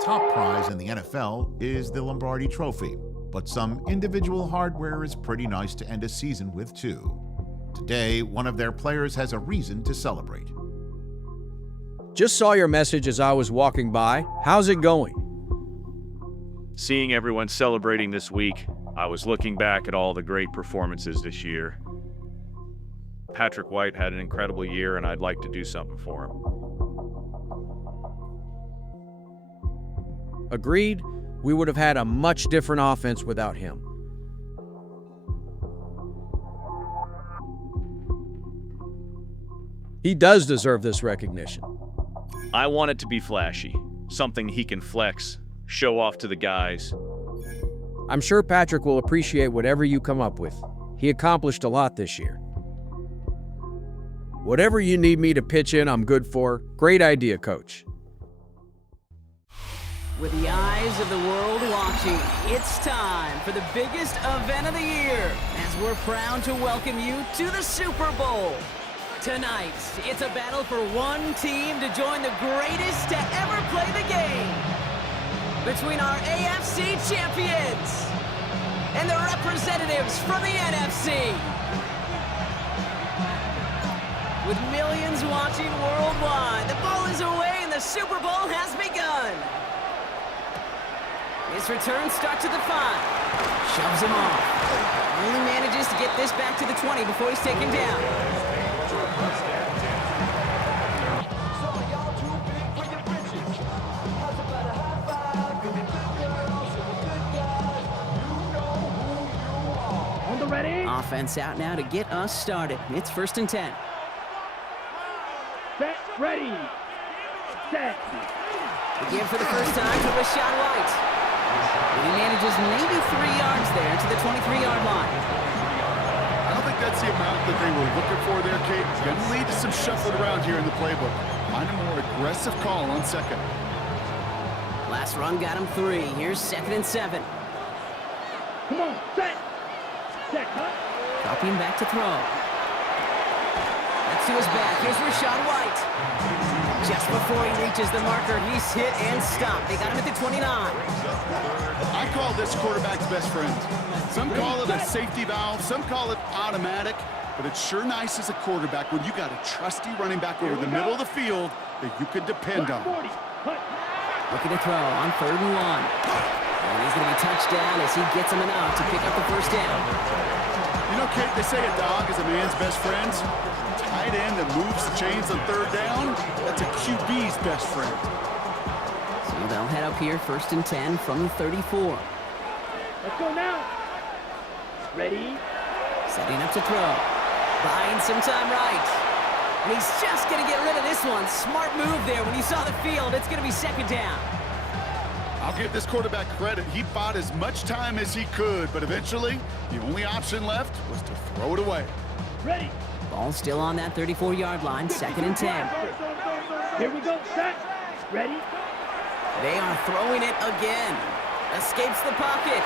top prize in the NFL is the Lombardi Trophy, but some individual hardware is pretty nice to end a season with too. Today, one of their players has a reason to celebrate. Just saw your message as I was walking by. How's it going? Seeing everyone celebrating this week, I was looking back at all the great performances this year. Patrick White had an incredible year, and I'd like to do something for him. Agreed. We would have had a much different offense without him. He does deserve this recognition. I want it to be flashy, something he can flex, show off to the guys. I'm sure Patrick will appreciate whatever you come up with. He accomplished a lot this year. Whatever you need me to pitch in, I'm good for. Great idea, Coach. With the eyes of the world watching, it's time for the biggest event of the year, as we're proud to welcome you to the Super Bowl. Tonight, it's a battle for one team to join the greatest to ever play the game. Between our AFC champions and the representatives from the NFC. With millions watching worldwide, the ball is away and the Super Bowl has begun. His return starts at the 5. Shoves him off. Only manages to get this back to the 20 before he's taken down. Offense out now to get us started. It's 1st and 10. Set, ready, set. Again for the first time to Rashad White. And he manages maybe 3 yards there to the 23-yard line. I don't think that's the amount that they were looking for there, Kate. It's going to lead to some shuffling around here in the playbook. Find a more aggressive call on second. Last run got him 3. Here's 2nd and 7. Come on, set. Set, cut. Dropping back to throw. That's to his back. Here's Rashad White. Just before he reaches the marker, he's hit and stopped. They got him at the 29. I call this quarterback's best friend. Some call it a safety valve, some call it automatic, but it's sure nice as a quarterback when you got a trusty running back over the middle of the field that you can depend on. Looking to throw on 3rd and 1. And he's going to be touched down as he gets him enough to pick up the first down. You know, Kate, they say a dog is a man's best friend. Tight end that moves the chains on 3rd down, that's a QB's best friend. So they'll head up here 1st and 10 from the 34. Let's go now. Ready. Setting up to throw. Buying some time right. And he's just going to get rid of this one. Smart move there when you saw the field. It's going to be 2nd down. I'll give this quarterback credit. He bought as much time as he could, but eventually, the only option left was to throw it away. Ready. Ball still on that 34-yard line, 2nd and 10. Here we go, set. Ready. They are throwing it again. Escapes the pocket.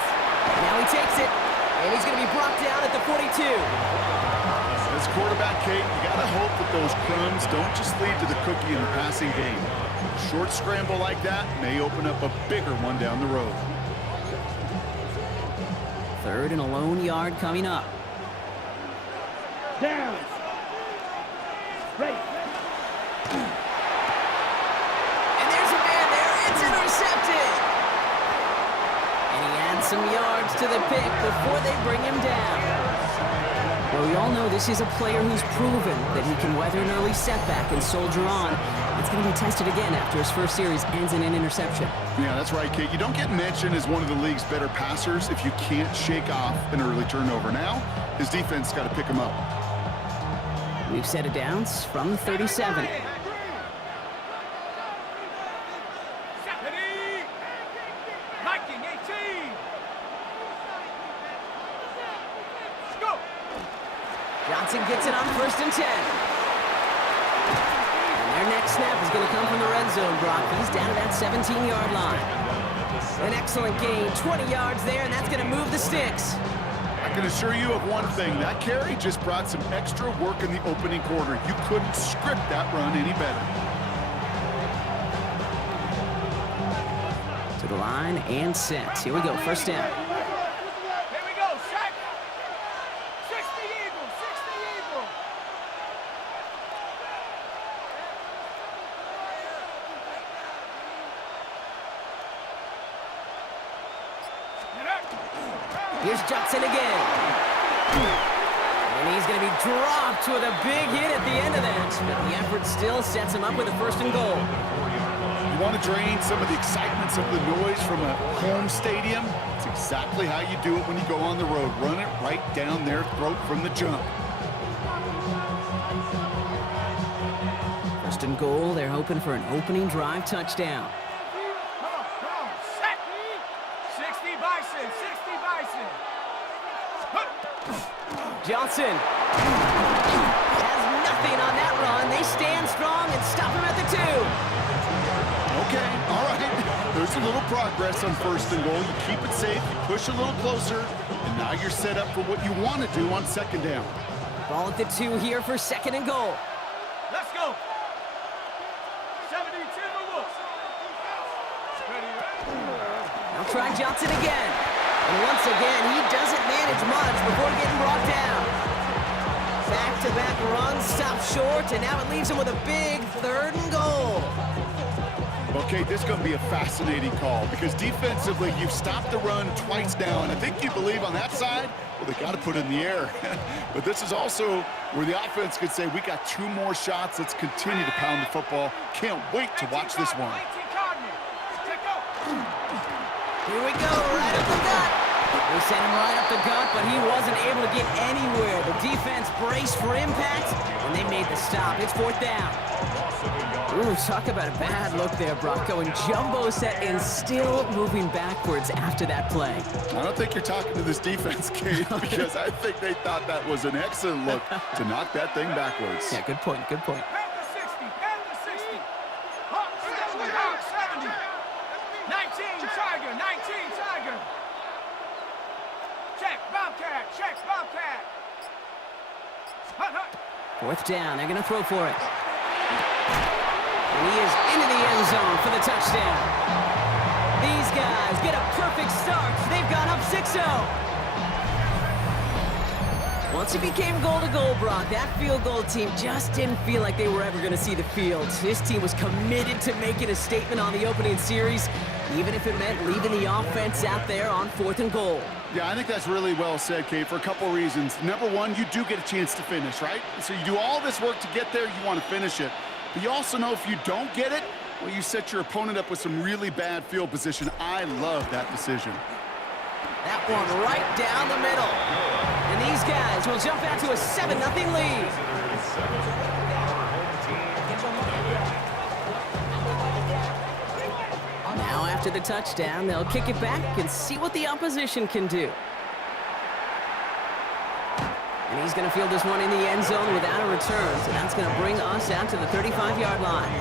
Now he takes it, and he's going to be brought down at the 42. As quarterback, Kate, you got to hope that those crumbs don't just lead to the cookie in the passing game. A short scramble like that may open up a bigger one down the road. 3rd and a lone yard coming up. Down. Ready. And there's a man there. It's intercepted. And he adds some yards to the pick before they bring him down. Well, we all know this is a player who's proven that he can weather an early setback and soldier on. It's going to be tested again after his first series ends in an interception. Yeah, that's right, Kate. You don't get mentioned as one of the league's better passers if you can't shake off an early turnover. Now, his defense got to pick him up. We've set it downs from the 37. Johnson gets it on 1st and 10. And their next snap is going to come from the red zone, Brock. He's down to that 17-yard line. An excellent gain, 20 yards there, and that's going to move the sticks. I can assure you of one thing. That carry just brought some extra work in the opening quarter. You couldn't script that run any better. the line and set. Here we go, first down. Here we go, set. 60 Eagles, 60 Eagles. Here's Johnson again. And he's going to be dropped with a big hit at the end of that. But the effort still sets him up with a first and goal. You want to drain some of the excitement, some of the noise from a home stadium? It's exactly how you do it when you go on the road. Run it right down their throat from the jump. First and goal, they're hoping for an opening drive touchdown. Come on, set. 60 Bison, 60 Bison. Johnson has nothing on that run. They stand strong and stop him at the 2. Okay, all right. There's a little progress on first and goal. You keep it safe, you push a little closer, and now you're set up for what you want to do on second down. Ball at the 2 here for second and goal. Let's go. 72 Wolves. Ready, Now try Johnson again. And once again, he doesn't manage much before getting brought down. Back-to-back runs, stop short, and now it leaves him with a big third and goal. Okay, this is going to be a fascinating call because defensively, you've stopped the run twice now, and I think you believe on that side, well, they got to put it in the air. But this is also where the offense could say, we got 2 more shots. Let's continue to pound the football. Can't wait to watch this one. Here we go, right up the gut. They sent him right up the gut, but he wasn't able to get anywhere. The defense braced for impact, and they made the stop. It's fourth down. Ooh, talk about a bad look there, Brock. Going jumbo set and still moving backwards after that play. I don't think you're talking to this defense, Kate, because I think they thought that was an excellent look to knock that thing backwards. Yeah, good point, good point. Pound the 60. Hawk 70, Hawk 70. 19 Tiger, 19 Tiger. Check, Bobcat, check, Bobcat. Hut, hut. Fourth down, they're going to throw for it. And he is into the end zone for the touchdown. These guys get a perfect start. They've gone up 6-0. Once it became goal-to-goal, Brock, that field goal team just didn't feel like they were ever going to see the field. This team was committed to making a statement on the opening series, even if it meant leaving the offense out there on fourth and goal. Yeah, I think that's really well said, Kate, for a couple of reasons. Number one, you do get a chance to finish, right? So you do all this work to get there, you want to finish it. But you also know if you don't get it, well, you set your opponent up with some really bad field position. I love that decision. That one right down the middle. And these guys will jump out to a 7-0 lead. Now after the touchdown, they'll kick it back and see what the opposition can do. And he's going to field this one in the end zone without a return. So that's going to bring us out to the 35-yard line.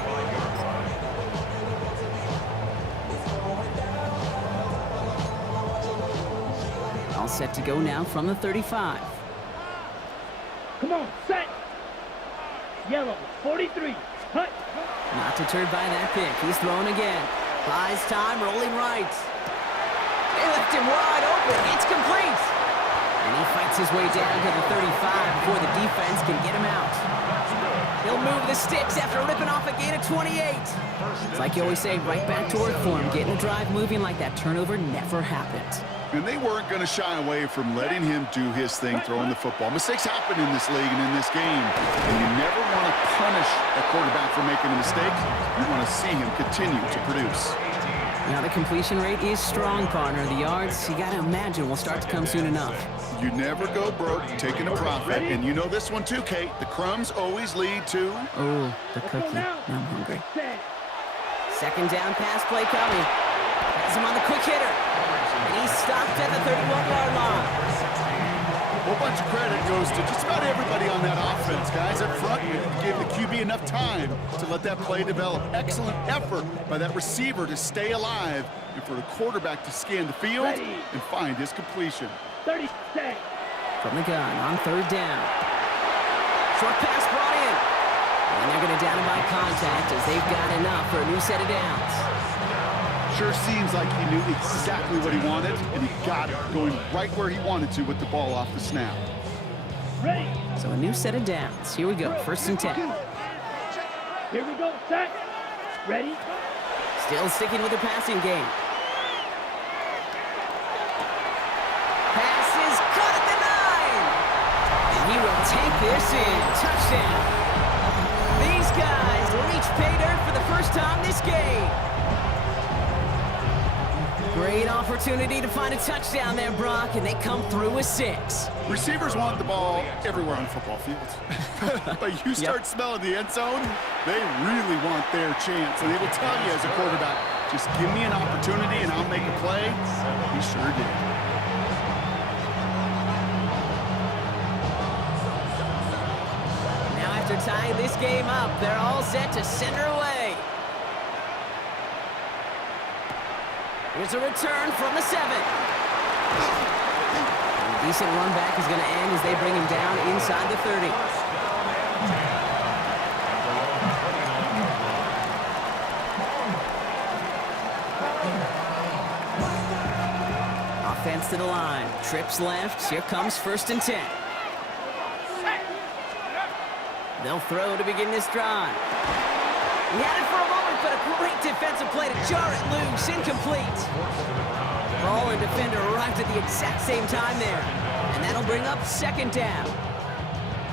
All set to go now from the 35. Come on, set. Yellow, 43. Hut. Not deterred by that pick. He's throwing again. Buys time, rolling right. They left him wide open. It's complete. And he fights his way down to the 35 before the defense can get him out. He'll move the sticks after ripping off a gain of 28. It's like you always say, right back to work for him. Getting the drive moving like that turnover never happened. And they weren't going to shy away from letting him do his thing, throwing the football. Mistakes happen in this league and in this game. And you never want to punish a quarterback for making a mistake. You want to see him continue to produce. Now the completion rate is strong, partner. The yards, you got to imagine, will start to come soon enough. You never go broke taking a profit. And you know this one too, Kate. The crumbs always lead to... Oh, the cookie. Now I'm hungry. Second down pass play coming. Has him on the quick hitter. And he's stopped at the 31-yard line. A whole bunch of credit goes to just about everybody on that offense, guys. Up front, you gave the QB enough time to let that play develop. Excellent effort by that receiver to stay alive and for the quarterback to scan the field and find his completion. 30 seconds. From the gun on third down. Short pass brought in. And they're going to down him by contact as they've got enough for a new set of downs. Sure seems like he knew exactly what he wanted, and he got it, going right where he wanted to with the ball off the snap. So a new set of downs. Here we go, 1st and 10. Here we go, set, ready. Still sticking with the passing game. Pass is caught at the 9. And he will take this in. Touchdown. These guys reach pay dirt for the first time this game. Great opportunity to find a touchdown there, Brock, and they come through with 6. Receivers want the ball everywhere on football fields. But you start smelling the end zone, they really want their chance. And they will tell you as a quarterback, just give me an opportunity and I'll make a play. He sure did. Now after tying this game up, they're all set to send her away. Here's a return from the 7. A decent run back is going to end as they bring him down inside the 30. Offense to the line. Trips left. Here comes 1st and 10. They'll throw to begin this drive. He had it for a moment, but a great defensive play to jar it loose. Incomplete. Ball and defender arrived at the exact same time there. And that'll bring up 2nd down.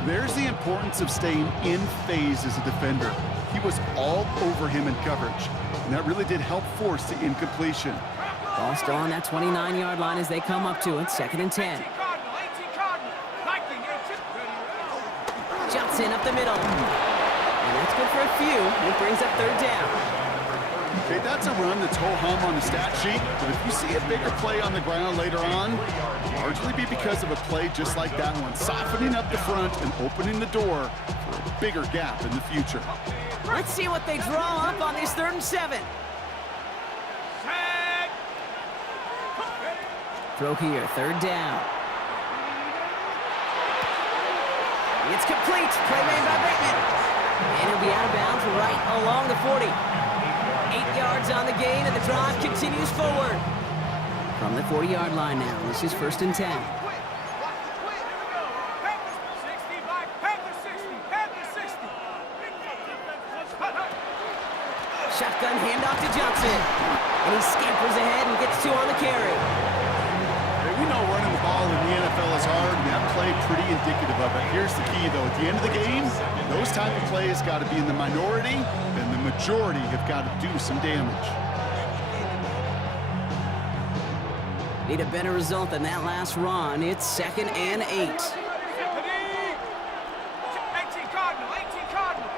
There's the importance of staying in phase as a defender. He was all over him in coverage, and that really did help force the incompletion. Ball still on that 29-yard line as they come up to it. 2nd and 10. Johnson up the middle. And that's good for a few. It brings up 3rd down. Okay, that's a run that's ho-hum on the stat sheet, but if you see a bigger play on the ground later on, largely be because of a play just like that one, softening up the front and opening the door for a bigger gap in the future. Let's see what they draw up on this 3rd and 7. Throw here, 3rd down. It's complete. Play made by Bateman. And he'll be out of bounds right along the 40. 8 yards on the gain, and the drive continues forward. From the 40-yard line now, this is 1st and 10. Shotgun handoff to Johnson. And he scampers ahead and gets 2 on the carry. We know running the ball in the NFL is hard, and that play pretty indicative of it. Here's the key, though. At the end of the game, those type of plays got to be in the minority, and the majority have got to do some damage. Need a better result than that last run. It's 2nd and 8. 18 Cardinal, 18 Cardinal.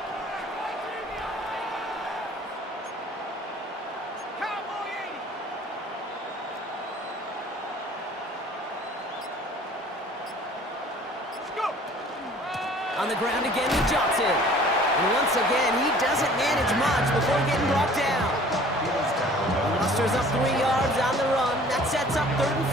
Cowboy 80. Go. On the ground again with Johnson. And once again, he doesn't manage much before getting brought down. Musters up 3 yards on the run. That sets up 3rd and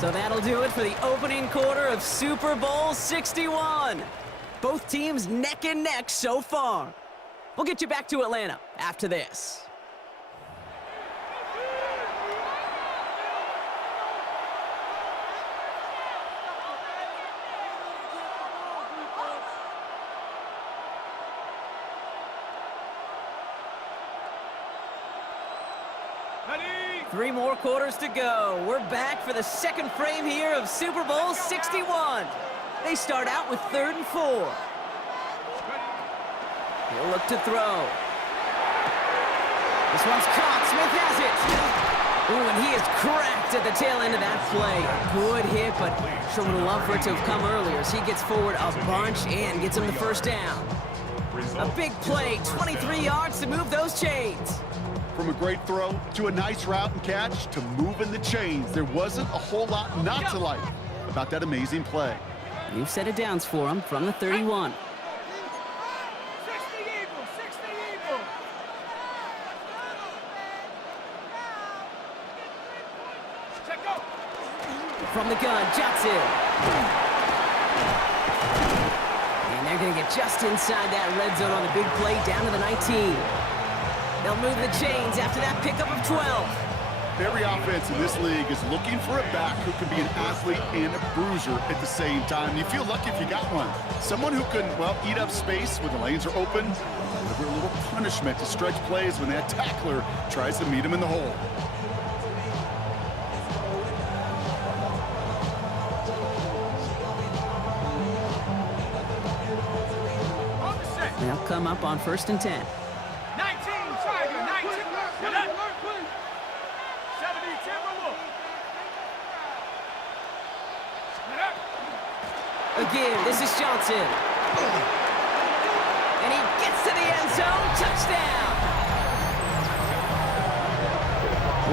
4. So that'll do it for the opening quarter of Super Bowl 61. Both teams neck and neck so far. We'll get you back to Atlanta after this. Ready? 3 more quarters to go. We're back for the second frame here of Super Bowl 61. They start out with 3rd and 4. He'll look to throw. This one's caught. Smith has it. Ooh, and he is cracked at the tail end of that play. A good hit, but sure would have loved for it to have come earlier as he gets forward a bunch and gets him the 1st down. A big play, 23 yards to move those chains. From a great throw to a nice route and catch to moving the chains, there wasn't a whole lot not to like about that amazing play. New set of downs for him from the 31. 60 Eagles, 60 Eagles. Check go. From the gun, Johnson. they're going to get just inside that red zone on the big play down to the 19. They'll move the chains after that pickup of 12. Every offense in this league is looking for a back who can be an athlete and a bruiser at the same time. You feel lucky if you got one. Someone who can, well, eat up space when the lanes are open, deliver a little punishment to stretch plays when that tackler tries to meet him in the hole. They'll come up on 1st and 10. 19, Tiger, 19. Get up. 70, Timberwolf. Get up. Again, this is Johnson. And he gets to the end zone. Touchdown.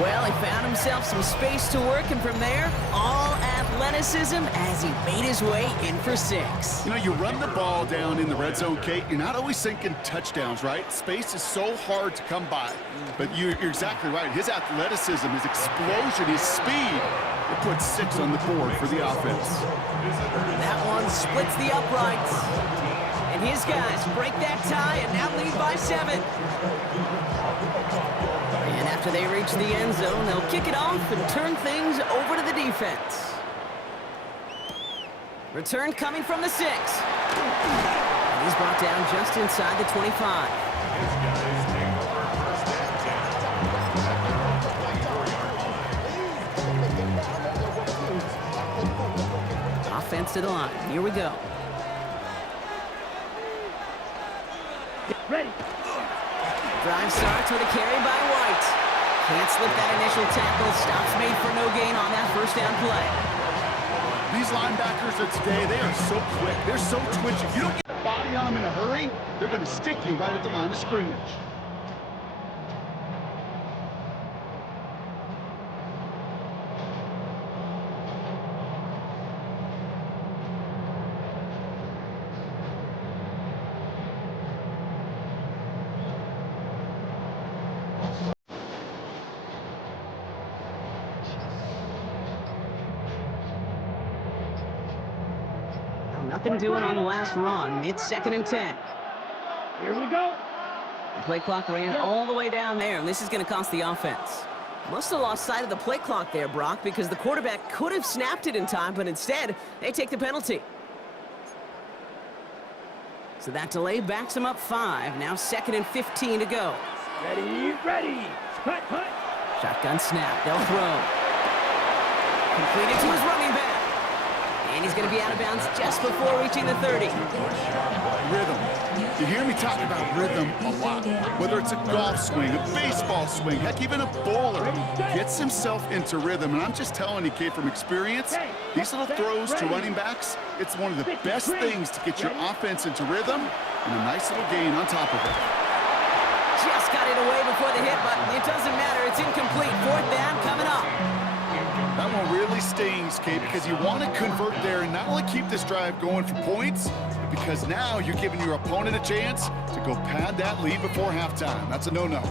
Well, he found himself some space to work, and from there, all athleticism as he made his way in for 6. You know, you run the ball down in the red zone, Kate, you're not always thinking touchdowns, right? Space is so hard to come by. But you're exactly right. His athleticism, his explosion, his speed, it puts 6 on the board for the offense. That one splits the uprights. And his guys break that tie and now lead by 7. And after they reach the end zone, they'll kick it off and turn things over to the defense. Return coming from the 6. And he's brought down just inside the 25. Offense to the line. Here we go. Ready. Drive starts with a carry by White. Can't slip that initial tackle. Stops made for no gain on that first down play. These linebackers of today, they are so quick. They're so twitchy. You don't get a body on them in a hurry, they're going to stick you right at the line of scrimmage. Nothing doing on the last run. It's 2nd and 10. Here we go. The play clock ran all the way down there, and this is going to cost the offense. Must have lost sight of the play clock there, Brock, because the quarterback could have snapped it in time, but instead, they take the penalty. So that delay backs them up 5. Now 2nd and 15 to go. Ready, ready. Cut, cut. Shotgun snap. They'll throw. Completed to his running back. And he's going to be out of bounds just before reaching the 30. Rhythm. You hear me talk about rhythm a lot. Whether it's a golf swing, a baseball swing, heck, even a bowler gets himself into rhythm. And I'm just telling you, kid, from experience, these little throws to running backs, it's one of the best things to get your offense into rhythm and a nice little gain on top of it. Just got it away before the hit, but it doesn't matter. It's incomplete. 4th down coming up. That one really stings, Kate, because you want to convert there and not only keep this drive going for points, but because now you're giving your opponent a chance to go pad that lead before halftime. That's a no-no.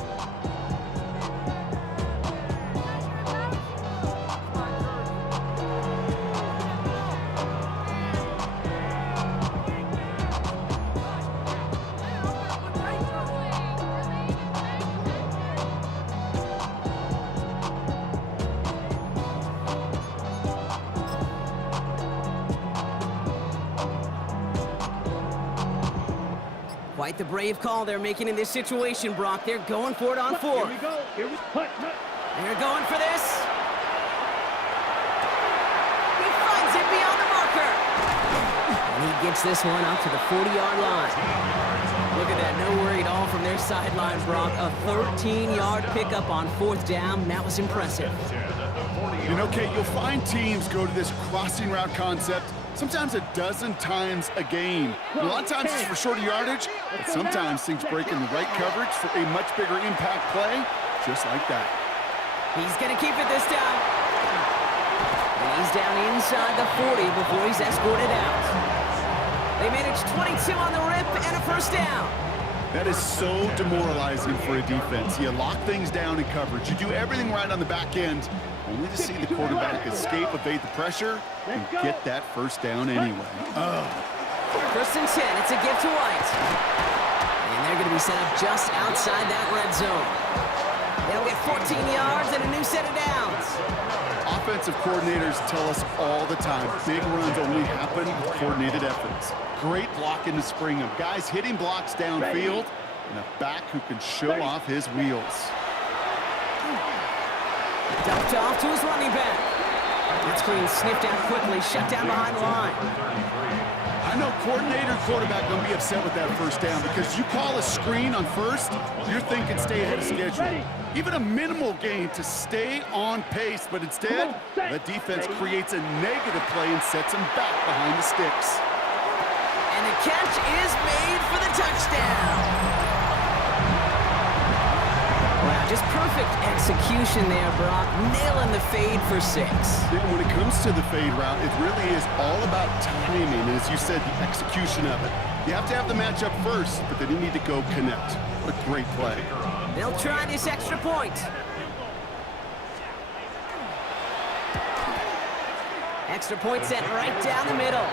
Quite the brave call they're making in this situation, Brock. They're going for it on 4. Here we go. Here we cut, cut. They're going for this. He finds it beyond the marker. And he gets this one up to the 40-yard line. Look at that, no worry at all from their sideline, Brock. A 13-yard pickup on 4th down. That was impressive. You know, Kate, you'll find teams go to this crossing route concept sometimes a dozen times a game. A lot of times it's for shorter yardage, but sometimes things break in the right coverage for a much bigger impact play, just like that. He's going to keep it this time. And he's down inside the 40 before he's escorted out. They managed 22 on the rip and a 1st down. That is so demoralizing for a defense. You lock things down in coverage. You do everything right on the back end, only to see the quarterback escape, evade the pressure, and get that 1st down anyway. First and 10, it's a gift to White. And they're going to be set up just outside that red zone. They'll get 14 yards and a new set of downs. Offensive coordinators tell us all the time, big runs only happen with coordinated efforts. Great block in the spring of guys hitting blocks downfield and a back who can show off his wheels. Dumped off to his running back. That screen sniffed out quickly, shut down behind the line. I know coordinator and quarterback going to be upset with that first down because you call a screen on first, you're thinking stay ahead of schedule. Even a minimal gain to stay on pace, but instead, the defense creates a negative play and sets them back behind the sticks. And the catch is made for the touchdown. Wow, just perfect execution there, Brock. Nailing the fade for 6. When it comes to the fade route, it really is all about timing, and as you said, the execution of it. You have to have the matchup first, but then you need to go connect. What a great play. They'll try this extra point. Extra point set right down the middle.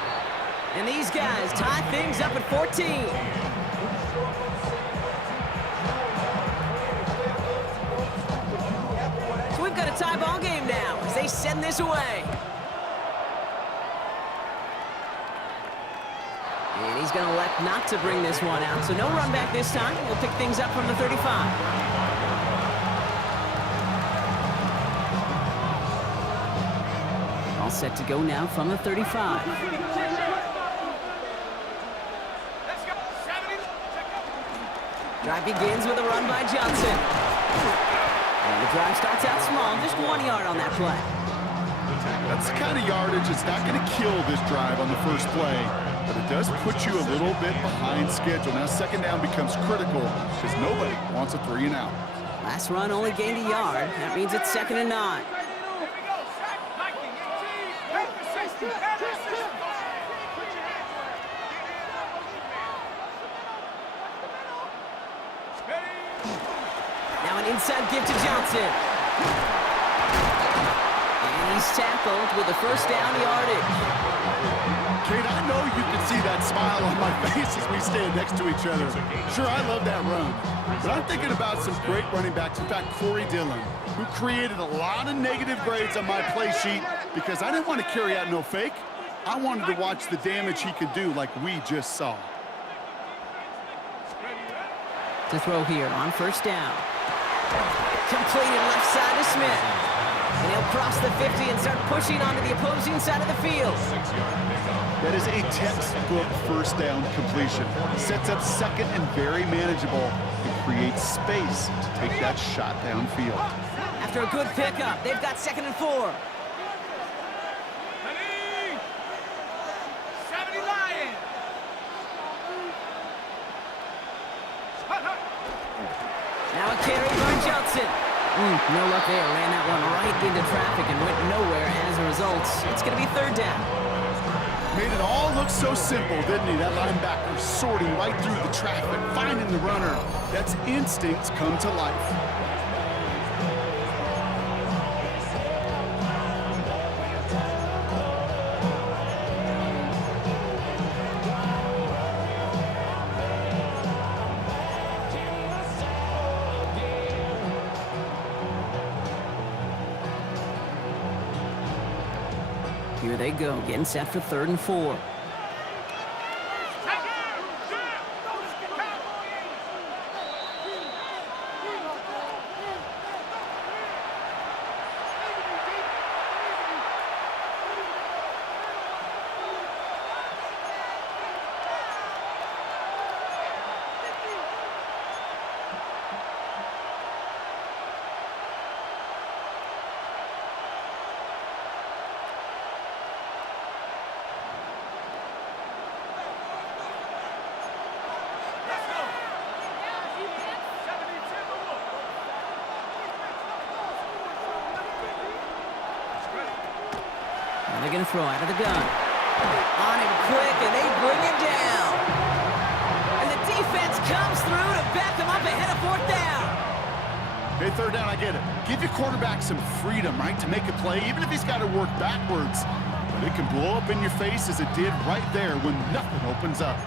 And these guys tie things up at 14. So we've got a tie ball game now as they send this away. And he's going to elect not to bring this one out, so no run back this time. We'll pick things up from the 35. All set to go now from the 35. Drive begins with a run by Johnson. And the drive starts out small, just 1 yard on that play. That's the kind of yardage it's not going to kill this drive on the first play, but it does put you a little bit behind schedule. Now second down becomes critical because nobody wants a 3 and out. Last run only gained a yard. That means it's 2nd and 9. Now an inside give to Johnson. And he's tackled with the first down yardage. Kate, I know you can see that smile on my face as we stand next to each other. Sure, I love that run. But I'm thinking about some great running backs. In fact, Corey Dillon, who created a lot of negative grades on my play sheet because I didn't want to carry out no fake. I wanted to watch the damage he could do like we just saw. To throw here on first down. Completed left side to Smith. And he'll cross the 50 and start pushing onto the opposing side of the field. That is a textbook first down completion. Sets up second and very manageable and creates space to take that shot downfield. After a good pickup, they've got 2nd and 4. Now a carry by Johnson. No luck there. Ran that one right into traffic and went nowhere as a result. It's going to be 3rd down. Made it all look so simple, didn't he? That linebacker sorting right through the traffic, finding the runner. That's instincts come to life. Here they go, getting set for 3rd and 4. They're going to throw out of the gun. On him quick, and they bring him down. And the defense comes through to back them up ahead of 4th down. Hey, 3rd down, I get it. Give your quarterback some freedom, right, to make a play, even if he's got to work backwards. But it can blow up in your face as it did right there when nothing opens up.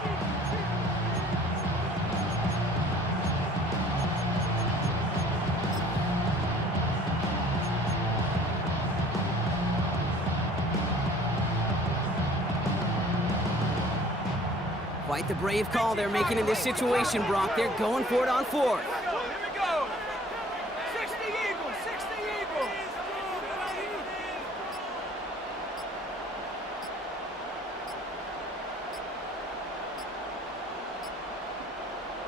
Quite the brave call they're making in this situation, Brock. They're going for it on fourth. Here we go. 60 Eagles, 60 Eagles.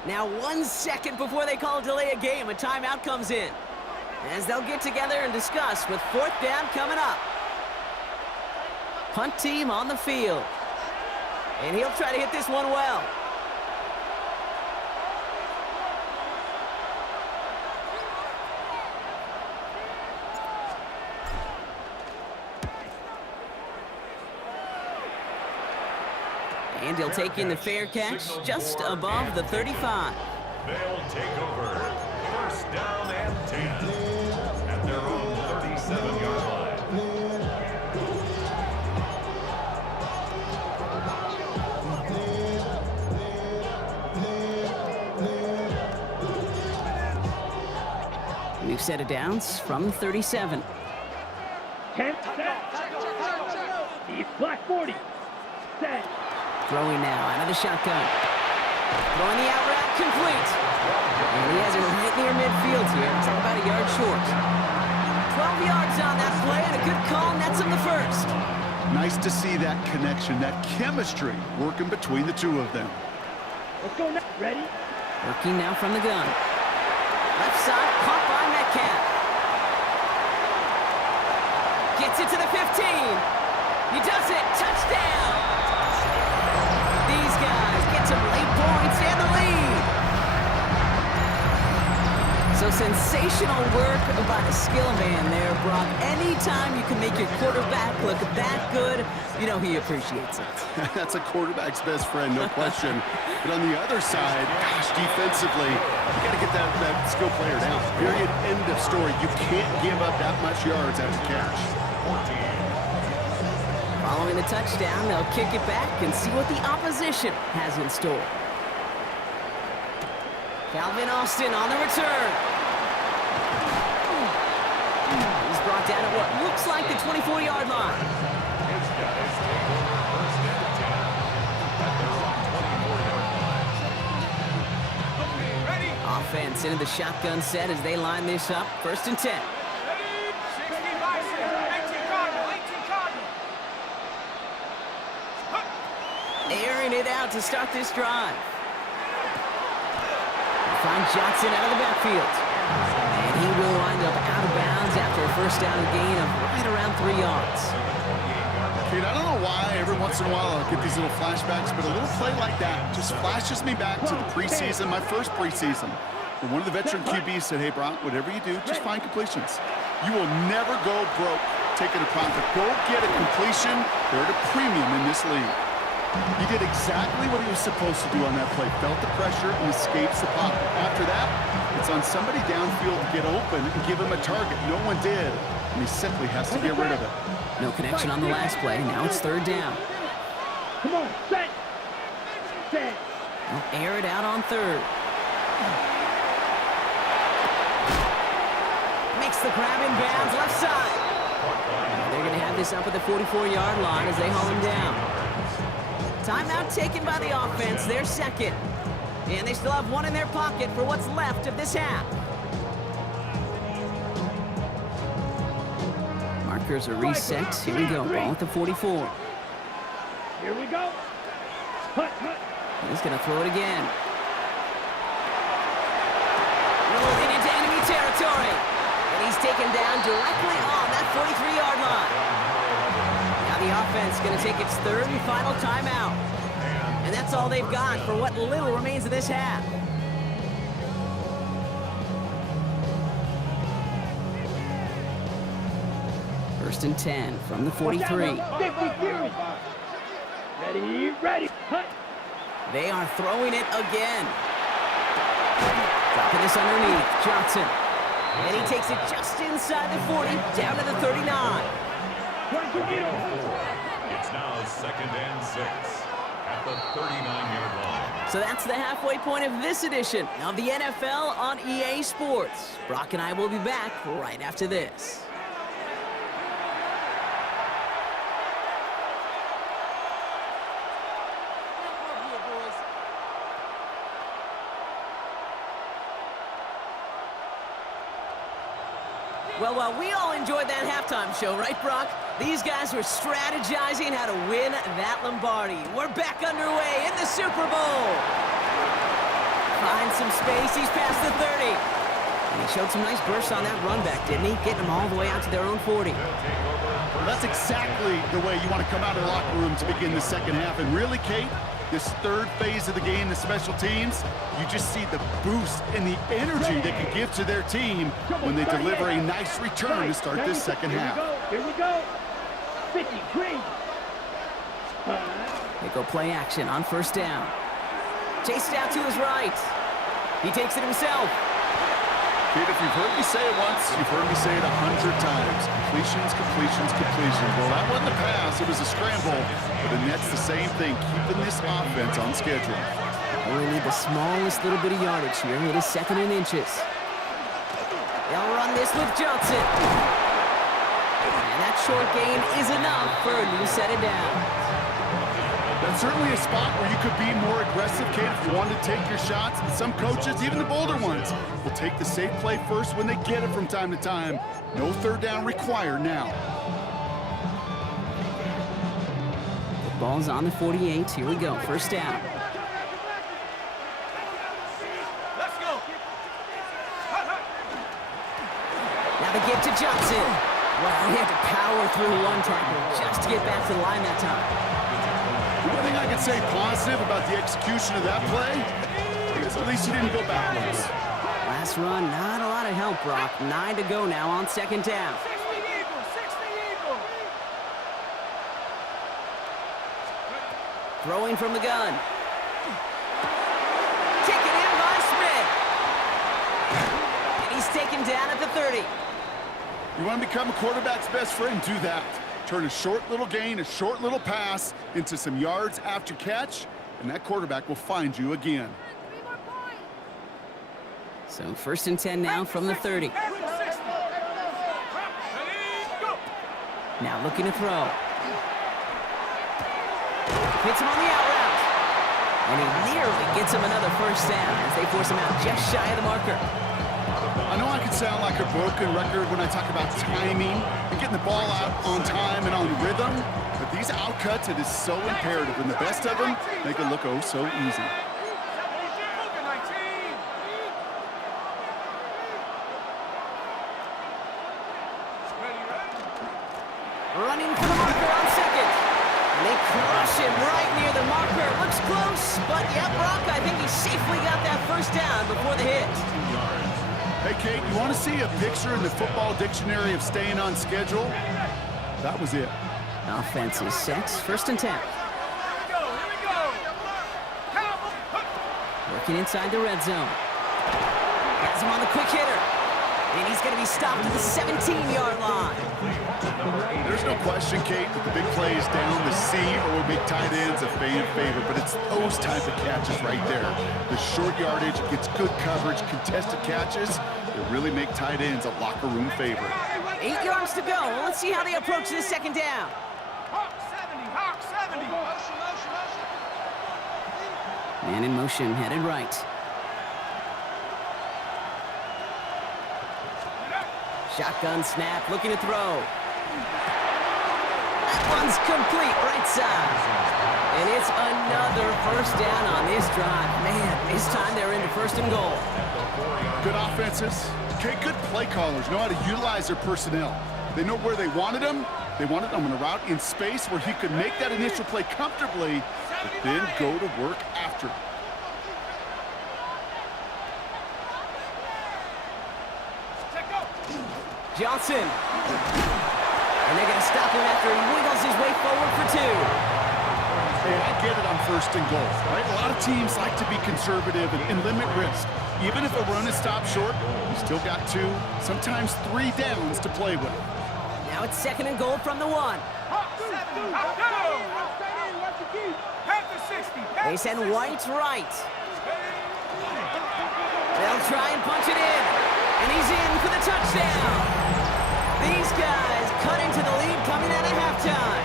Now 1 second before they call delay a game, a timeout comes in. As they'll get together and discuss with fourth down coming up. Punt team on the field. And he'll try to hit this one well. And he'll take in the fair catch just above the 35. They'll take over. First down and 10 at their own 37-yard line. New set of downs from the 37. 10, set. Deep black 40. Set. Throwing now out of the shotgun. Throwing the out route complete. And he has it right near midfield here. It's about a yard short. 12 yards on that play and a good call nets him the first. Nice to see that connection, that chemistry working between the two of them. Let's go now. Ready? Working now from the gun. Left side, caught by Metcalf. Gets it to the 15. He does it. Touchdown. These guys get some late points and the lead. So sensational work by the skill man there, Brock. Anytime you can make your quarterback look that good, you know he appreciates it. That's a quarterback's best friend, no question. But on the other side, gosh, defensively, you got to get that skill player down. Period, end of story. You can't give up that much yards after catch. Following the touchdown, they'll kick it back and see what the opposition has in store. Calvin Austin on the return. He's brought down at what looks like the 24-yard line. His guys take over first and 10 at their own 24-yard line. Ready? Offense into the shotgun set as they line this up. First and 10. Ready? 60 Bison, 18 Cardinal, 18 Cardinal. Airing it out to start this drive. Find Johnson out of the backfield. And he will wind up out of bounds after a first down gain of right around 3 yards. Kate, I don't know why every once in a while I'll get these little flashbacks, but a little play like that just flashes me back to the preseason, my first preseason. And one of the veteran QBs said, hey, Brock, whatever you do, just find completions. You will never go broke taking a profit. Go get a completion. They're at a premium in this league. He did exactly what he was supposed to do on that play. Felt the pressure and escapes the pocket. After that, it's on somebody downfield to get open and give him a target. No one did, and he simply has to get rid of it. No connection on the last play. Now it's third down. Come on, set. Set. They'll air it out on third. Makes the grab in bounds left side. They're going to have this up at the 44-yard line as they haul him down. Timeout taken by the offense, their second. And they still have one in their pocket for what's left of this half. Markers are reset. Here we go, ball at the 44. Here we go. Hut, hut. He's going to throw it again. Rolling into enemy territory. And he's taken down directly on that 43-yard line. Now the offense going to take its third and final timeout. And that's all they've got for what little remains of this half. First and 10 from the 43. Ready, ready. Hut. They are throwing it again. Dropping this underneath, Johnson. And he takes it just inside the 40, down to the 39. It's now 2nd and 6 at the 39-yard line. So that's the halfway point of this edition of the NFL on EA Sports. Brock and I will be back right after this. Well, we all enjoyed that halftime show, right, Brock? These guys were strategizing how to win that Lombardi. We're back underway in the Super Bowl. Finds some space. He's past the 30. And he showed some nice bursts on that run back, didn't he? Getting them all the way out to their own 40. Well, that's exactly the way you want to come out of the locker room to begin the second half. And really, Kate, this third phase of the game, the special teams, you just see the boost and the energy they can give to their team when they deliver a nice return to start this second half. Here we go. 53. They go play action on first down. Chased out to his right. He takes it himself. Kate, if you've heard me say it once, you've heard me say it 100 times. Completions, completions, completions. Well, that wasn't a pass. It was a scramble. But then that's the same thing, keeping this offense on schedule. Only need the smallest little bit of yardage here. It is 2nd and inches. They'll run this with Johnson. And that short gain is enough for a new set of downs. That's certainly a spot where you could be more aggressive, Kate, if you wanted to take your shots. And some coaches, even the bolder ones, will take the safe play first when they get it from time to time. No third down required now. The ball's on the 48. Here we go. First down. Let's go. Now the give to Johnson. Wow, he had to power through one tackle just to get back to the line that time. One thing I can say positive about the execution of that play is at least he didn't go backwards. Last run, not a lot of help, Brock. 9 to go now on second down. 60 Eagle, 60 Eagle. Throwing from the gun. Taken in by Smith. And he's taken down at the 30. You want to become a quarterback's best friend, do that. Turn a short little gain, a short little pass into some yards after catch, and that quarterback will find you again. So 1st and 10 now from the 30. Now looking to throw. Hits him on the out route. And he nearly gets him another first down as they force him out just shy of the marker. I know I can sound like a broken record when I talk about timing and getting the ball out on time and on rhythm, but these outcuts, it is so imperative, and the best of them make it look oh so easy. Running for the marker on second. And they crush him right near the marker. Looks close, but yeah, Brock, I think he safely got that first down before the hit. Hey, Kate, you want to see a picture in the football dictionary of staying on schedule? That was it. Offense is set. 1st and 10. Here we go. Working inside the red zone. Has him on the quick hitter. And he's going to be stopped at the 17-yard line. There's no question, Kate, that the big plays down the seam or big tight ends a fan favorite, but it's those type of catches right there. The short yardage gets good coverage, contested catches. They really make tight ends a locker room favorite. 8 yards to go. Well, let's see how they approach this second down. Hawk 70, Hawk 70. Man in motion, headed right. Shotgun snap, looking to throw. That one's complete, right side. And it's another first down on this drive. Man, this time they're into 1st and goal. Good offenses. Okay, good play callers know how to utilize their personnel. They know where they wanted them. They wanted them on a route in space where he could make that initial play comfortably, but then go to work after. Johnson. And they're going to stop him after he wiggles his way forward for 2. Hey, I get it on 1st and goal, right? A lot of teams like to be conservative and limit risk. Even if a run is stopped short, you still got 2, sometimes 3 downs to play with. Now it's 2nd and goal from the 1. Hawk 70, Hawk 70. They send White right. They'll try and punch it in. And he's in for the touchdown. These guys cut into the lead coming out of halftime.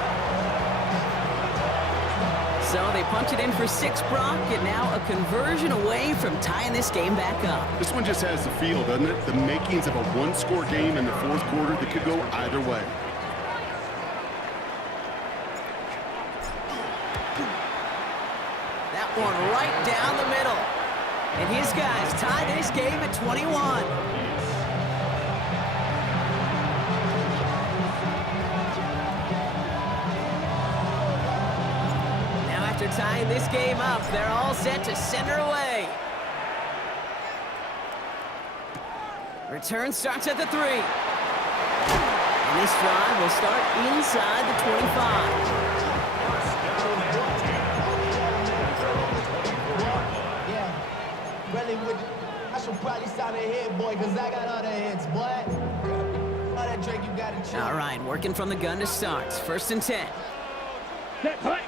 So they punch it in for 6, Brock, and now a conversion away from tying this game back up. This one just has the feel, doesn't it? The makings of a one-score game in the fourth quarter that could go either way. That one right down the middle. And his guys tie this game at 21. Now after tying this game up, they're all set to send her away. Return starts at the 3. And this drive will start inside the 25. I should probably stop it here, boy, because I got other hits, boy. All that drink you got to All right, working from the gun to start. 1st and 10. Set, hut.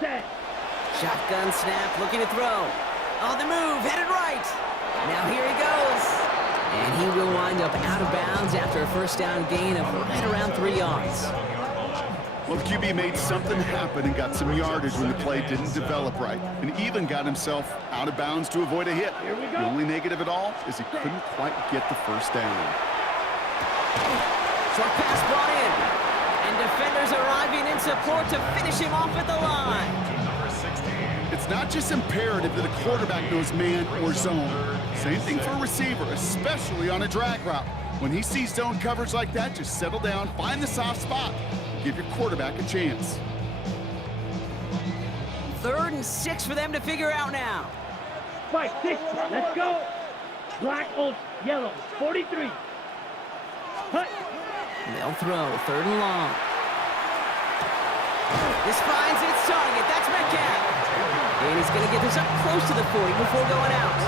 Set. Shotgun snap, looking to throw. On the move, headed right. Now here he goes. And he will wind up out of bounds after a first down gain of right around 3 yards. Well, the QB made something happen and got some yardage when the play didn't develop right, and even got himself out of bounds to avoid a hit. The only negative at all is he couldn't quite get the first down. Short pass brought in, and defenders arriving in support to finish him off at the line. It's not just imperative that a quarterback knows man or zone. Same thing for a receiver, especially on a drag route. When he sees zone coverage like that, just settle down, find the soft spot. Give your quarterback a chance. 3rd and 6 for them to figure out now. 5, 6, let's go. Black on yellow, 43. Hut. They'll throw, 3rd and long. This finds its target, that's Metcalf. And he's gonna get this up close to the 40 before going out.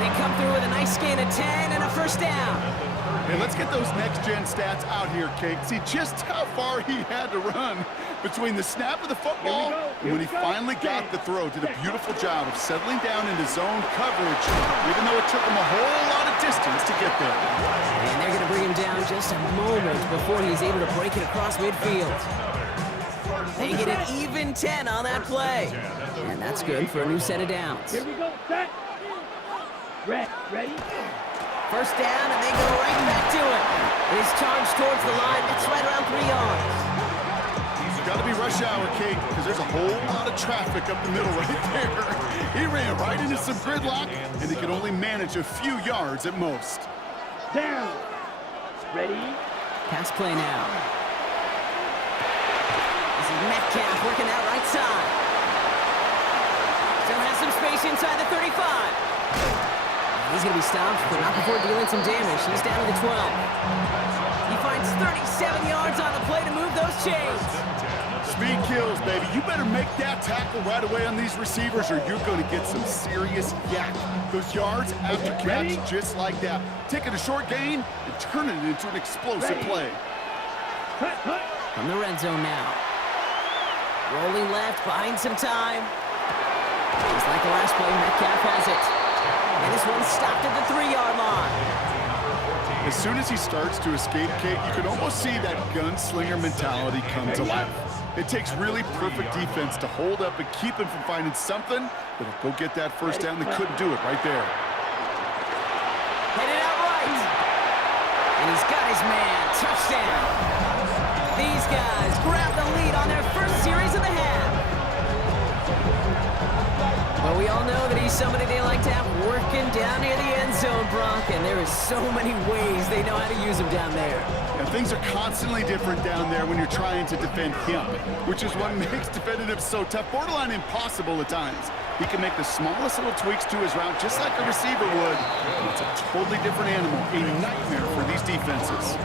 They come through with a nice gain of 10 and a first down. Hey, let's get those next-gen stats out here, Kate. See just how far he had to run between the snap of the football and when he finally got the throw. Did a beautiful job of settling down into zone coverage, even though it took him a whole lot of distance to get there. And they're going to bring him down just a moment before he's able to break it across midfield. They get an even 10 on that play. And that's good for a new set of downs. Here we go, set. Ready? First down, and they go right back to it. His charge towards the line, that's right around 3 yards. It's got to be rush hour, Kate, because there's a whole lot of traffic up the middle right there. He ran right into some gridlock, and he could only manage a few yards at most. Down. Ready? Pass play now. This is Metcalf working that right side. Still has some space inside the 35. He's going to be stopped, but not before dealing some damage. He's down to the 12. He finds 37 yards on the play to move those chains. Speed kills, baby. You better make that tackle right away on these receivers or you're going to get some serious yak. Those yards after catch, just like that. Taking a short gain and turning it into an explosive play. From the red zone now. Rolling left, buying some time. Just like the last play, Metcalf has it. And this one stopped at the 3-yard line. As soon as he starts to escape, Kate, you can almost see that gunslinger mentality come to life. It takes really perfect defense to hold up and keep him from finding something that'll go get that first down. They couldn't do it right there. Headed out right. And he's got his man. Touchdown. These guys grab the lead on their first series of the half. Well, we all know that he's somebody they like to have working down near the end zone, Brock, and there is so many ways they know how to use him down there. And things are constantly different down there when you're trying to defend him, which is what makes defending him so tough, borderline impossible at times. He can make the smallest little tweaks to his route just like a receiver would. It's a totally different animal, a nightmare for these defenses.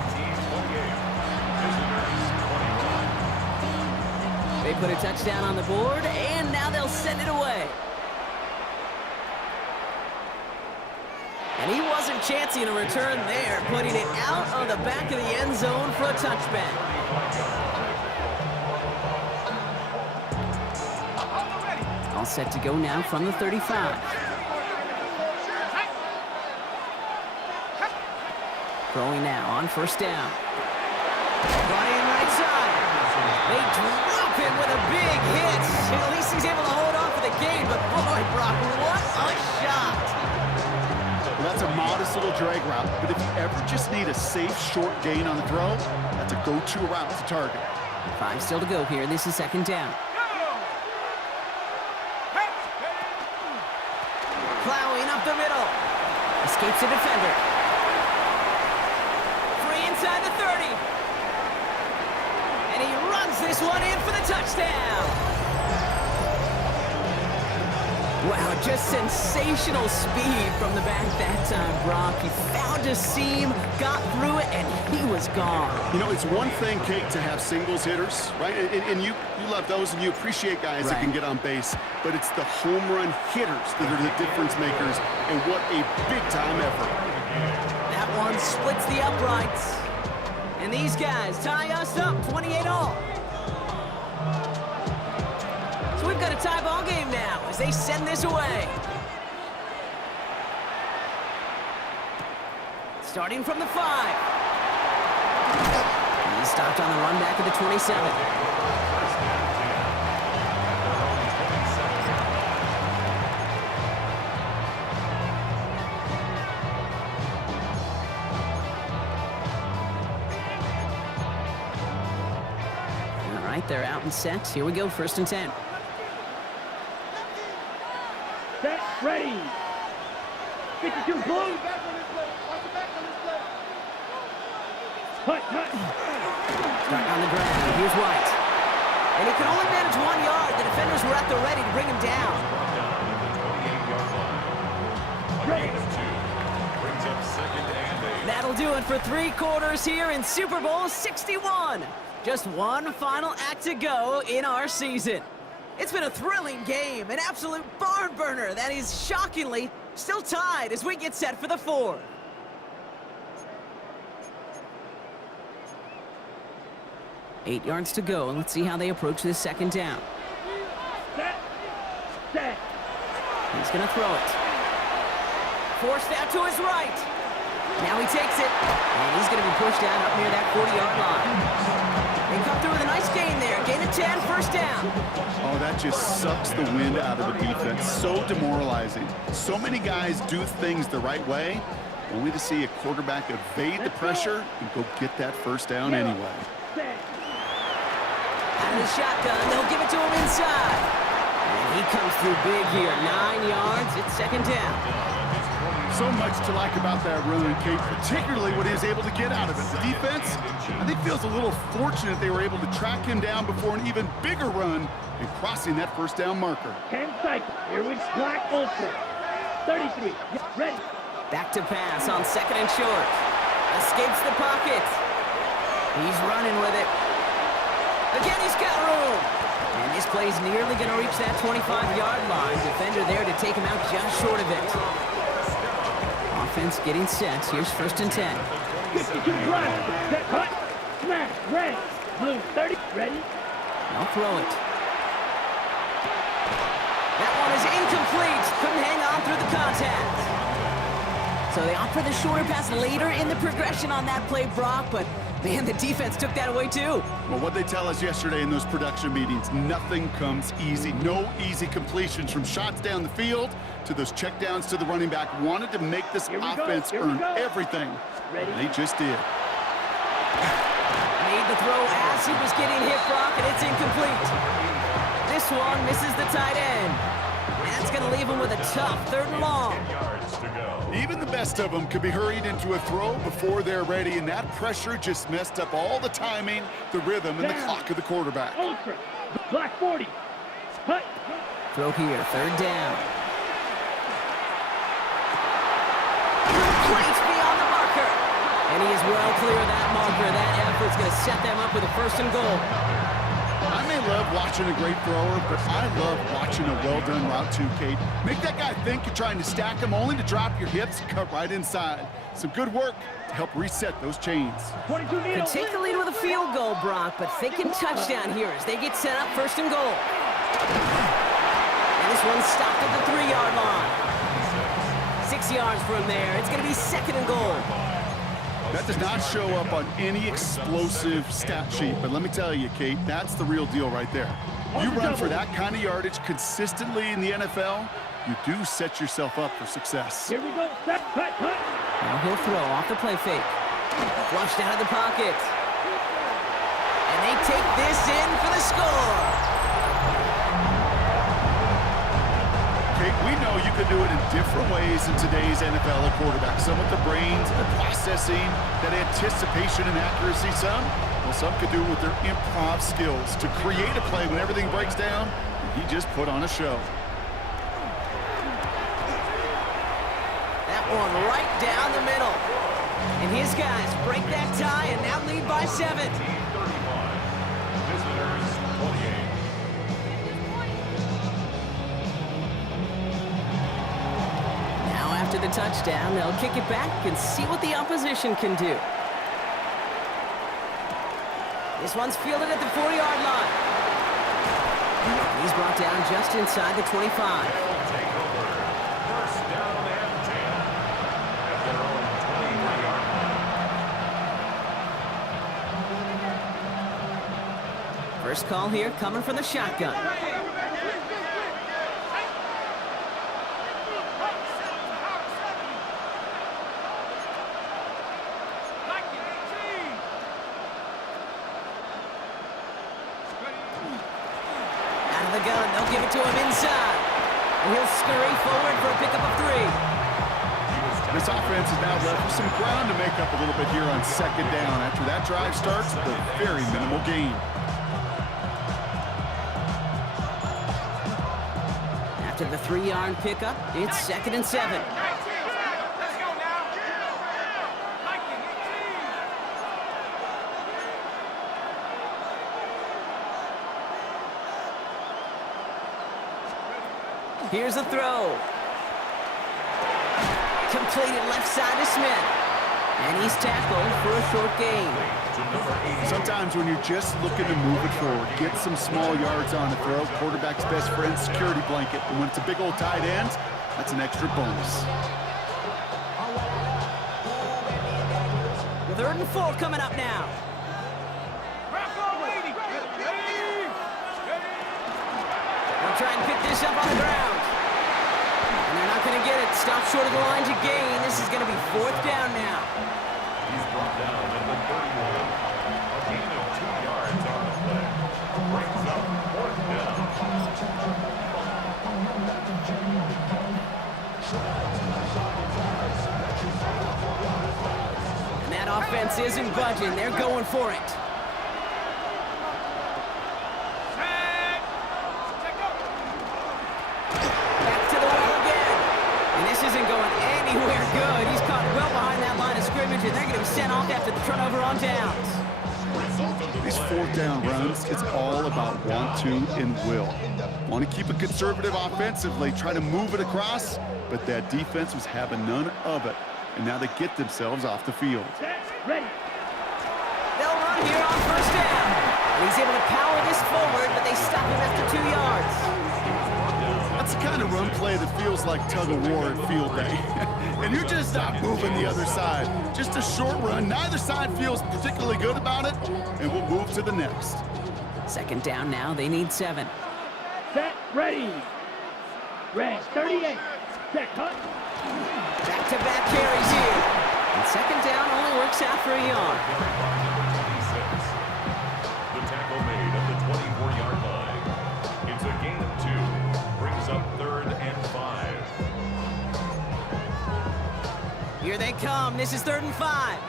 They put a touchdown on the board, and now they'll send it away. And he wasn't chancing a return there, putting it out of the back of the end zone for a touchback. All set to go now from the 35. Throwing now on first down. Brought in right side. They drop him with a big hit. At least he's able to hold on for the game, but boy, Brock, what a shot. Well, that's a modest little drag route, but if you ever just need a safe, short gain on the throw, that's a go-to route to target. 5 still to go here. This is second down. Plowing up the middle. Escapes the defender. Free inside the 30. And he runs this one in for the touchdown. Wow, just sensational speed from the back that time, Brock. He found a seam, got through it, and he was gone. You know, it's one thing, Kate, to have singles hitters, right? And you love those, and you appreciate guys that can get on base. But it's the home run hitters that are the difference makers, and what a big-time effort. That one splits the uprights. And these guys tie us up 28-all. So we've got a tie ball game now as they send this away. Starting from the 5. He stopped on the run back at the 27. All right, they're out and set. Here we go, 1st and 10. Set, ready. 52 blue. Hut. Start on the ground. Here's White. And he can only manage 1 yard. The defenders were at the ready to bring him down. That'll do it for 3 quarters here in Super Bowl 61. Just one final act to go in our season. It's been a thrilling game, an absolute barn burner that is shockingly still tied as we get set for the 4th. Eight yards to go, and let's see how they approach this second down. Set. He's going to throw it. Forced out to his right. Now he takes it, and he's going to be pushed down up near that 40-yard line. They come through with a nice gain there. Gain of 10, first down. Oh, that just sucks the wind out of the defense. So demoralizing. So many guys do things the right way, only to see a quarterback evade the pressure and go get that first down anyway. Out of the shotgun, they'll give it to him inside. And he comes through big here. 9 yards, it's second down. So much to like about that run, Kate, particularly what he was able to get out of it. The defense, I think, feels a little fortunate they were able to track him down before an even bigger run and crossing that first down marker. 10 cycle. Here we Black Ultra. 33. Ready. Back to pass on 2nd and short. Escapes the pocket. He's running with it. Again, he's got room. And this play's nearly going to reach that 25-yard line. Defender there to take him out just short of it. Offense getting set. Here's 1st and 10. 52 left. Set, hut. Smash. Ready. Blue 30. Ready. They'll throw it. That one is incomplete. Couldn't hang on through the contact. So they opt for the shorter pass later in the progression on that play, Brock, but man, the defense took that away too. Well, what they tell us yesterday in those production meetings, nothing comes easy. No easy completions from shots down the field to those checkdowns to the running back. Wanted to make this offense earn everything. They just did. Made the throw as he was getting hit, Brock, and it's incomplete. This one misses the tight end. That's going to leave him with a tough 3rd and long. Even the best of them could be hurried into a throw before they're ready, and that pressure just messed up all the timing, the rhythm, and the clock of the quarterback. Ultra. Black 40. Hut. Throw here, 3rd down. Complete beyond the marker. And he is well clear of that marker. That effort's going to set them up with a 1st and goal. I may love watching a great thrower, but I love watching a well-done route too, Kate. Make that guy think you're trying to stack him, only to drop your hips and cut right inside. Some good work to help reset those chains. Could take the lead with a field goal, Brock, but thinking touchdown here as they get set up 1st and goal. And This one's stopped at the 3-yard line. 6 yards from there. It's going to be 2nd and goal. That does not show up on any explosive stat sheet, but let me tell you, Kate, that's the real deal right there. You run for that kind of yardage consistently in the NFL, you do set yourself up for success. Here we go. Set, cut. Now he'll throw off the play fake. Flushed out of the pocket. And they take this in for the score. Kate, we know you can do it in different ways in today's NFL at quarterback. Some with the brains, the processing, that anticipation and accuracy. Some could do it with their improv skills to create a play when everything breaks down. He just put on a show. That one right down the middle. And his guys break that tie and now lead by 7. Visitors 28. Now after the touchdown, they'll kick it back and see what the opposition can do. This one's fielded at the 4-yard line. He's brought down just inside the 25. Take over. First down and 10 at their own 23-yard line. First call here coming from the shotgun. The gun, they'll give it to him inside. And he'll scurry forward for a pickup of 3. This offense is now left with some ground to make up a little bit here on 2nd down. After that drive starts with a very minimal gain. After the 3-yard pickup, it's 2nd and 7. Let's go now. Here's a throw. Completed left side to Smith. And he's tackled for a short gain. Sometimes when you're just looking to move it forward, get some small yards on a throw, quarterback's best friend, security blanket. And when it's a big old tight end, that's an extra bonus. 3rd and 4 coming up now. They'll try and pick this up on the ground. And they're not going to get it. Stop short of the line to gain. This is going to be 4th down now. He's brought down at the 31. A gain of 2 yards on the play. Brings up 4th down. And that offense isn't budging. They're going for it. Back to the well again. And this isn't going anywhere good. He's caught well behind that line of scrimmage, and they're going to be sent off after the turnover on downs. These 4th down runs, it's all about want to and will. Want to keep it conservative offensively, try to move it across, but that defense was having none of it. And now they get themselves off the field. Ready. They'll run here on 1st down. And he's able to power this forward, but they stop him after 2 yards. That's the kind of run play that feels like tug-of-war at field day. And you're just not moving the other side. Just a short run. Neither side feels particularly good about it, and we'll move to the next. 2nd down now. They need 7. Set. Ready. Red 38. Set. Cut. Back-to-back carries here. And 2nd down only works out for a yard. The tackle made at the 24-yard line. It's a gain of 2. Brings up 3rd and 5. Here they come. This is 3rd and 5.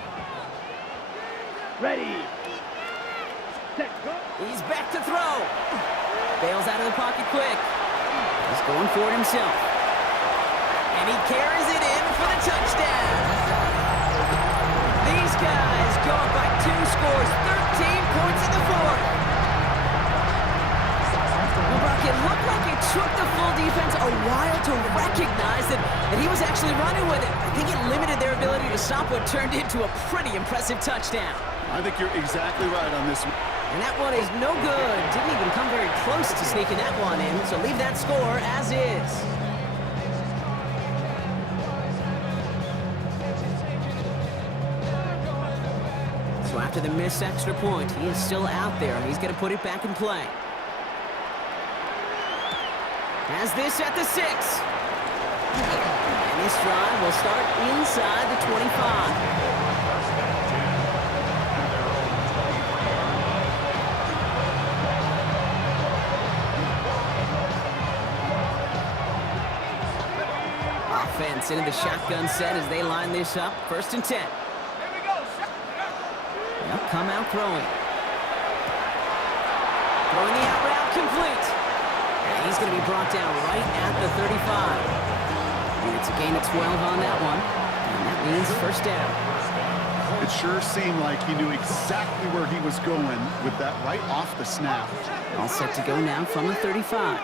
Ready. Set. Go. He's back to throw. Bails out of the pocket quick. He's going for it himself. And he carries it in for the touchdown. These guys go up by 2 scores, 13 points in the 4th. It looked like it took the full defense a while to recognize that he was actually running with it. I think it limited their ability to stop what turned into a pretty impressive touchdown. I think you're exactly right on this one. And that one is no good. Didn't even come very close to sneaking that one in, so leave that score as is. So after the missed extra point, he is still out there, and he's going to put it back in play. Has this at the 6. And this drive will start inside the 25. Offense into the shotgun set as they line this up. 1st and 10. They'll come out throwing. Throwing the out route complete. And he's going to be brought down right at the 35. And it's a gain of 12 on that one. And that means 1st down. It sure seemed like he knew exactly where he was going with that right off the snap. All set to go now from the 35.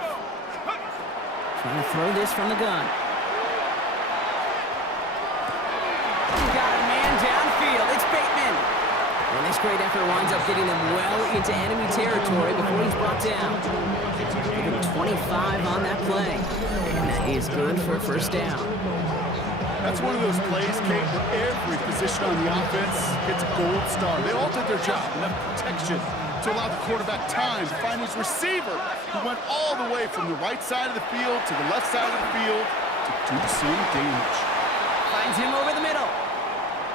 Trying to throw this from the gun. Got a man downfield. It's Bateman. And this great effort winds up getting them well into enemy territory before he's brought down. Give him 25 on that play. And that is good for a 1st down. That's one of those plays, Kate, where every position on the offense gets a gold star. They all did their job, enough protection to allow the quarterback time to find his receiver, who went all the way from the right side of the field to the left side of the field to do some damage. Finds him over the middle.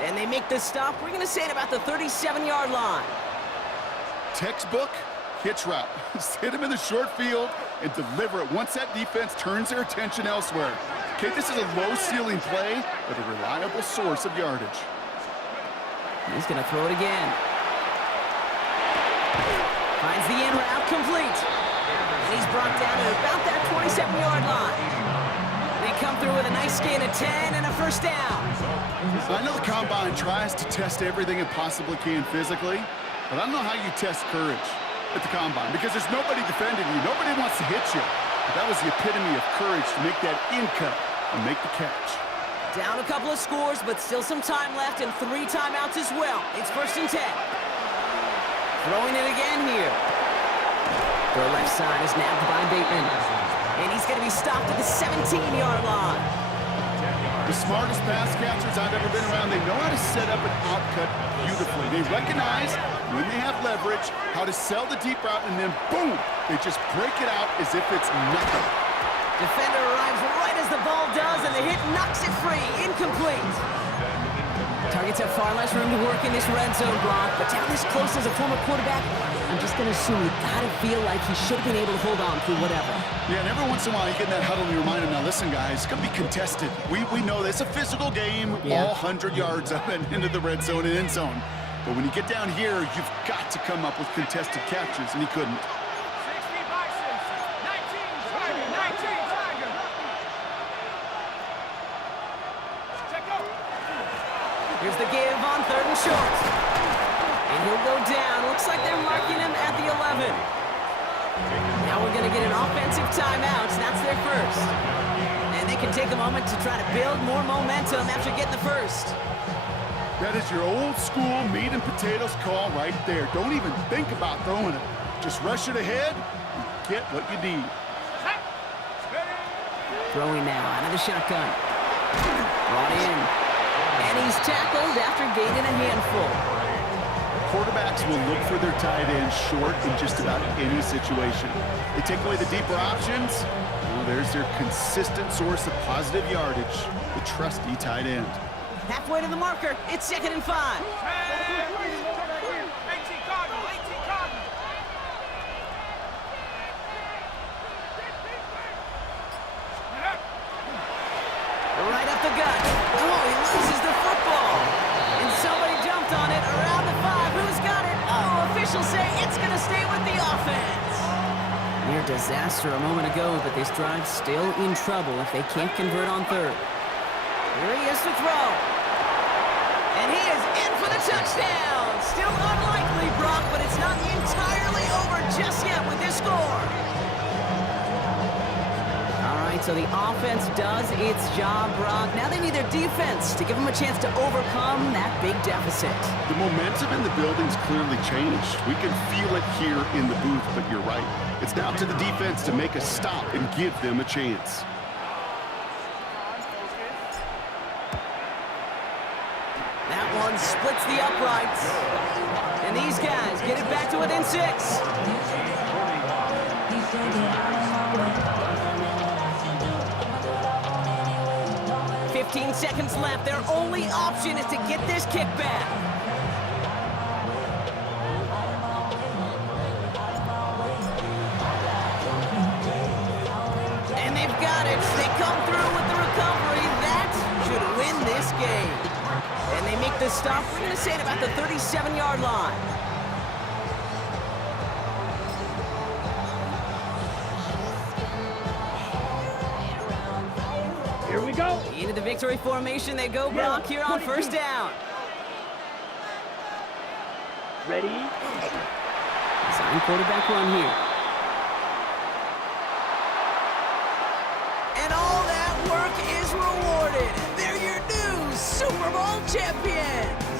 And they make the stop. We're going to say it about the 37-yard line. Textbook hitch route. Just hit him in the short field and deliver it once that defense turns their attention elsewhere. Okay, this is a low-ceiling play, but a reliable source of yardage. He's going to throw it again. Finds the in route complete. And he's brought down at about that 27-yard line. They come through with a nice gain of 10 and a 1st down. I know the Combine tries to test everything it possibly can physically, but I don't know how you test courage at the Combine, because there's nobody defending you. Nobody wants to hit you. But that was the epitome of courage to make that in cut and make the catch. Down a couple of scores, but still some time left and 3 timeouts as well. It's 1st and 10. Throwing it again here. The left side is nabbed by Bateman. And he's going to be stopped at the 17-yard line. The smartest pass catchers I've ever been around, they know how to set up an outcut beautifully. They recognize when they have leverage, how to sell the deep route, and then boom, they just break it out as if it's nothing. Defender arrives right as the ball does, and the hit knocks it free. Incomplete. Targets have far less room to work in this red zone block, but down this close as a former quarterback, I'm just going to assume you got to feel like he should have been able to hold on through whatever. Yeah, and every once in a while you get in that huddle and you remind him, now listen guys, it's going to be contested. We know this, a physical game, all 100 yards up and into the red zone and end zone. But when you get down here, you've got to come up with contested catches, and he couldn't. 60 Bisons, 19 Tiger, 19 Tiger. Check out. Here's the give on 3rd and short. And he'll go down. Looks like they're marking him at the 11. Now we're going to get an offensive timeout. That's their 1st. And they can take a moment to try to build more momentum after getting the 1st. That is your old school meat and potatoes call right there. Don't even think about throwing it. Just rush it ahead and get what you need. Throwing now out of the shotgun. Brought in. And he's tackled after gaining a handful. Quarterbacks will look for their tight end short in just about any situation. They take away the deeper options. Well, there's their consistent source of positive yardage, the trusty tight end. Halfway to the marker. It's 2nd and 5. 18 Cardinal, 18 Cardinal. Right up the gut. Oh, he loses the football. And somebody jumped on it around the 5. Who's got it? Oh, officials say it's going to stay with the offense. Near disaster a moment ago, but this drive's still in trouble if they can't convert on 3rd. Here he is to throw. And he is in for the touchdown. Still unlikely, Brock, but it's not entirely over just yet with this score. All right, And so the offense does its job, Brock. Now they need their defense to give them a chance to overcome that big deficit. The momentum in the building's clearly changed. We can feel it here in the booth, but you're right. It's now to the defense to make a stop and give them a chance. That one splits the uprights. And these guys get it back to within 6. 15 seconds left. Their only option is to get this kick back. And they've got it. They come through with the recovery. That should win this game. And they make the stop. We're going to say at about the 37-yard line. Here we go. Into the victory formation they go, Brock, here on first down. Ready? Sign quarterback run here. And all that work is rewarded. They're your new Super Bowl champions.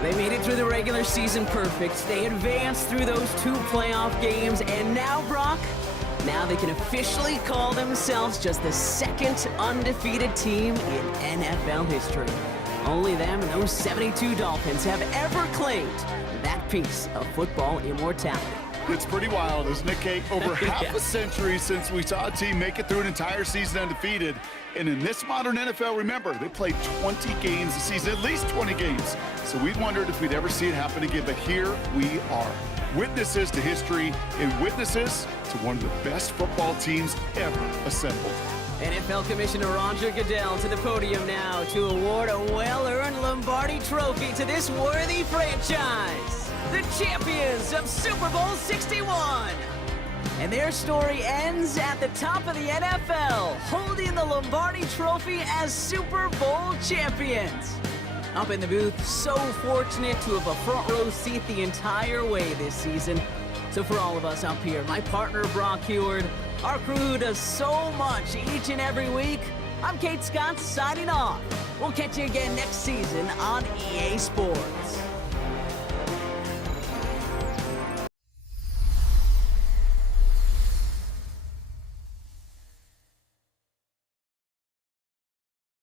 They made it through the regular season perfect. They advanced through those 2 playoff games. And now, Brock, now they can officially call themselves just the 2nd undefeated team in NFL history. Only them and those 72 Dolphins have ever claimed that piece of football immortality. It's pretty wild, isn't it, Kate? Over half a century since we saw a team make it through an entire season undefeated. And in this modern NFL, remember, they played 20 games a season, at least 20 games. So we wondered if we'd ever see it happen again, but here we are. Witnesses to history and witnesses to one of the best football teams ever assembled. NFL Commissioner Roger Goodell to the podium now to award a well-earned Lombardi Trophy to this worthy franchise, the champions of Super Bowl 61. And their story ends at the top of the NFL, holding the Lombardi Trophy as Super Bowl champions. Up in the booth, so fortunate to have a front row seat the entire way this season. So for all of us up here, my partner Brock Heward, our crew who does so much each and every week, I'm Kate Scott signing off. We'll catch you again next season on EA Sports.